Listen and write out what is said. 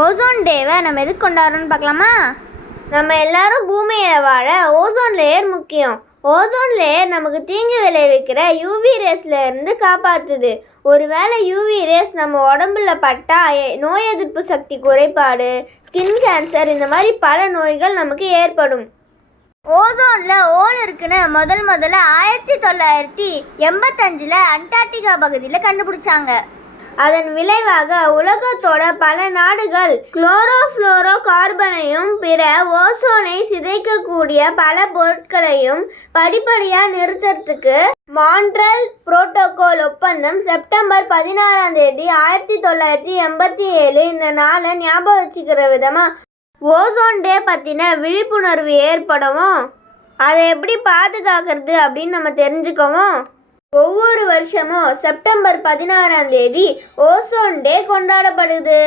Ozone டேவை நம்ம எதுக்கு கொண்டாடுறோம்னு பார்க்கலாமா? நம்ம எல்லாரும் பூமியில் வாழ ஓசோன் லேயர் முக்கியம். ஓசோன் லேயர் நமக்கு தீங்கு விளைவிக்கிற யூவி ரேஸ்ல இருந்து காப்பாற்றுது. ஒருவேளை யூவி ரேஸ் நம்ம உடம்புல பட்டா நோய் எதிர்ப்பு சக்தி குறைபாடு, ஸ்கின் கேன்சர், இந்த மாதிரி பல நோய்கள் நமக்கு ஏற்படும். ஓசோனில் ஓல் இருக்குன்னு முதல்ல 1985 அண்டார்டிகா பகுதியில் கண்டுபிடிச்சாங்க. அதன் விளைவாக உலகத்தோட பல நாடுகள் குளோரோஃப்ளோரோ கார்பனையும் பிற ஓசோனை சிதைக்கக்கூடிய பல பொருட்களையும் படிப்படியாக நிறுத்துறதுக்கு மான்ட்ரல் புரோட்டோகால் ஒப்பந்தம் செப்டம்பர் 16 1987 இந்த நாளை ஞாபகம் வச்சுக்கிற விதமாக ஓசோன் டே பற்றின விழிப்புணர்வு ஏற்படவும் அதை எப்படி பாதுகாக்கிறது அப்படின்னு நம்ம தெரிஞ்சுக்கவும் ஒவ்வொரு வருஷமும் செப்டம்பர் 16 ஓசோன் டே கொண்டாடப்படுது.